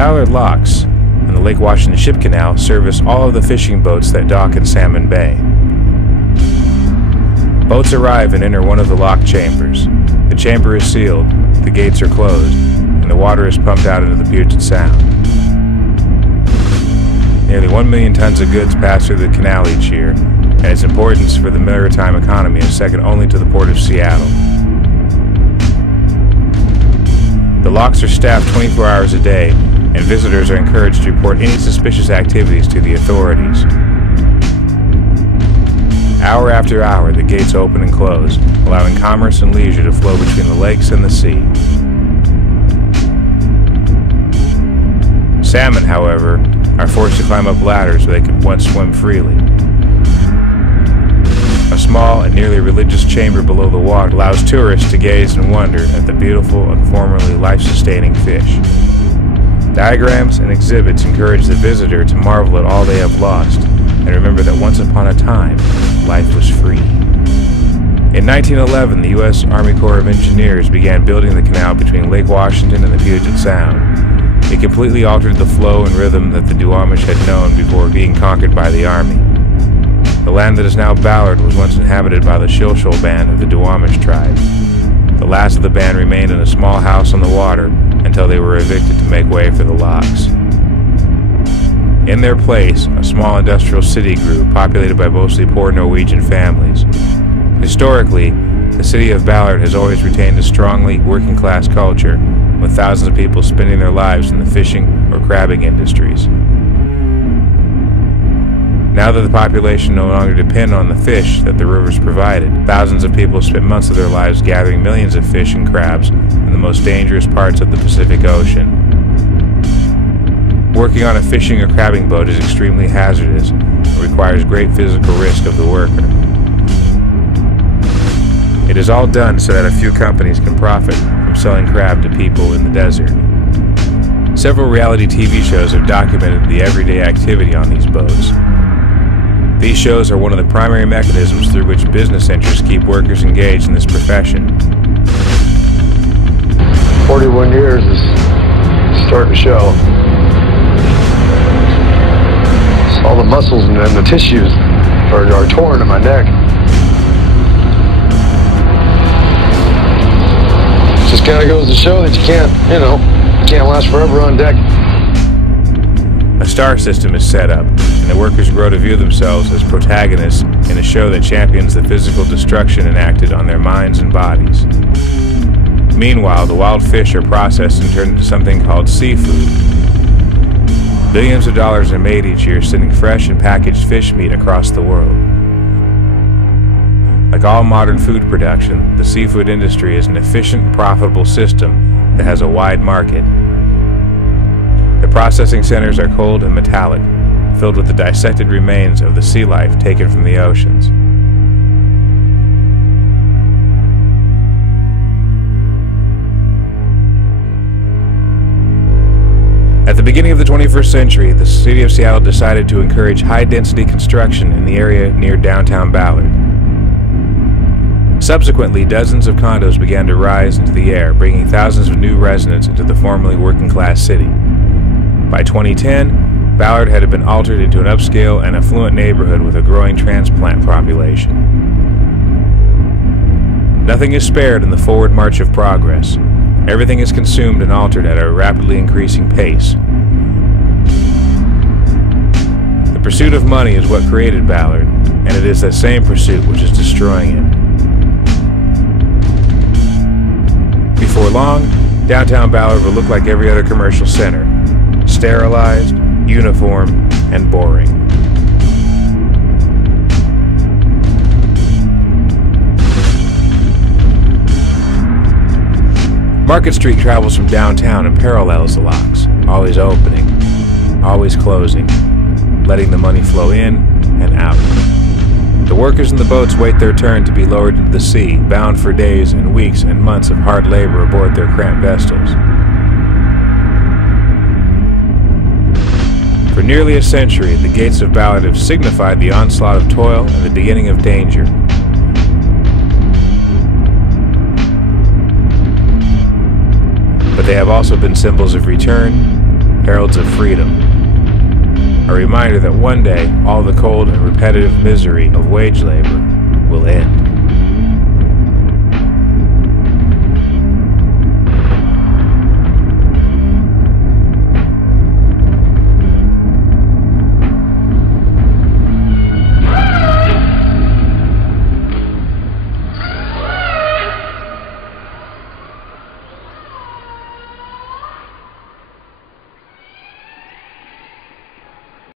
Ballard locks and the Lake Washington Ship Canal service all of the fishing boats that dock in Salmon Bay. Boats arrive and enter one of the lock chambers. The chamber is sealed, the gates are closed, and the water is pumped out into the Puget Sound. Nearly 1 million tons of goods pass through the canal each year, and its importance for the maritime economy is second only to the Port of Seattle. The locks are staffed 24 hours a day, and visitors are encouraged to report any suspicious activities to the authorities. Hour after hour, the gates open and close, allowing commerce and leisure to flow between the lakes and the sea. Salmon, however, are forced to climb up ladders where they could once swim freely. A small and nearly religious chamber below the water allows tourists to gaze and wonder at the beautiful and formerly life-sustaining fish. Diagrams and exhibits encourage the visitor to marvel at all they have lost and remember that once upon a time, life was free. In 1911, the U.S. Army Corps of Engineers began building the canal between Lake Washington and the Puget Sound. It completely altered the flow and rhythm that the Duwamish had known before being conquered by the Army. The land that is now Ballard was once inhabited by the Shilshole band of the Duwamish tribe. The last of the band remained in a small house on the water until they were evicted to make way for the locks. In their place, a small industrial city grew, populated by mostly poor Norwegian families. Historically, the city of Ballard has always retained a strongly working-class culture, with thousands of people spending their lives in the fishing or crabbing industries. Now that the population no longer depend on the fish that the rivers provided, thousands of people spend months of their lives gathering millions of fish and crabs in the most dangerous parts of the Pacific Ocean. Working on a fishing or crabbing boat is extremely hazardous and requires great physical risk of the worker. It is all done so that a few companies can profit from selling crab to people in the desert. Several reality TV shows have documented the everyday activity on these boats. These shows are one of the primary mechanisms through which business interests keep workers engaged in this profession. 41 years is starting to show. All the muscles and the tissues are torn in my neck. Just kind of goes to show that you can't last forever on deck. A star system is set up, and the workers grow to view themselves as protagonists in a show that champions the physical destruction enacted on their minds and bodies. Meanwhile, the wild fish are processed and turned into something called seafood. Billions of dollars are made each year sending fresh and packaged fish meat across the world. Like all modern food production, the seafood industry is an efficient, profitable system that has a wide market. The processing centers are cold and metallic, filled with the dissected remains of the sea life taken from the oceans. At the beginning of the 21st century, the city of Seattle decided to encourage high-density construction in the area near downtown Ballard. Subsequently, dozens of condos began to rise into the air, bringing thousands of new residents into the formerly working-class city. By 2010, Ballard had been altered into an upscale and affluent neighborhood with a growing transplant population. Nothing is spared in the forward march of progress. Everything is consumed and altered at a rapidly increasing pace. The pursuit of money is what created Ballard, and it is that same pursuit which is destroying it. Before long, downtown Ballard will look like every other commercial center, sterilized, uniform, and boring. Market Street travels from downtown and parallels the locks, always opening, always closing, letting the money flow in and out. The workers in the boats wait their turn to be lowered into the sea, bound for days and weeks and months of hard labor aboard their cramped vessels. For nearly a century, the gates of Ballard have signified the onslaught of toil and the beginning of danger. But they have also been symbols of return heralds of freedom. A reminder that one day all the cold and repetitive misery of wage labor will end.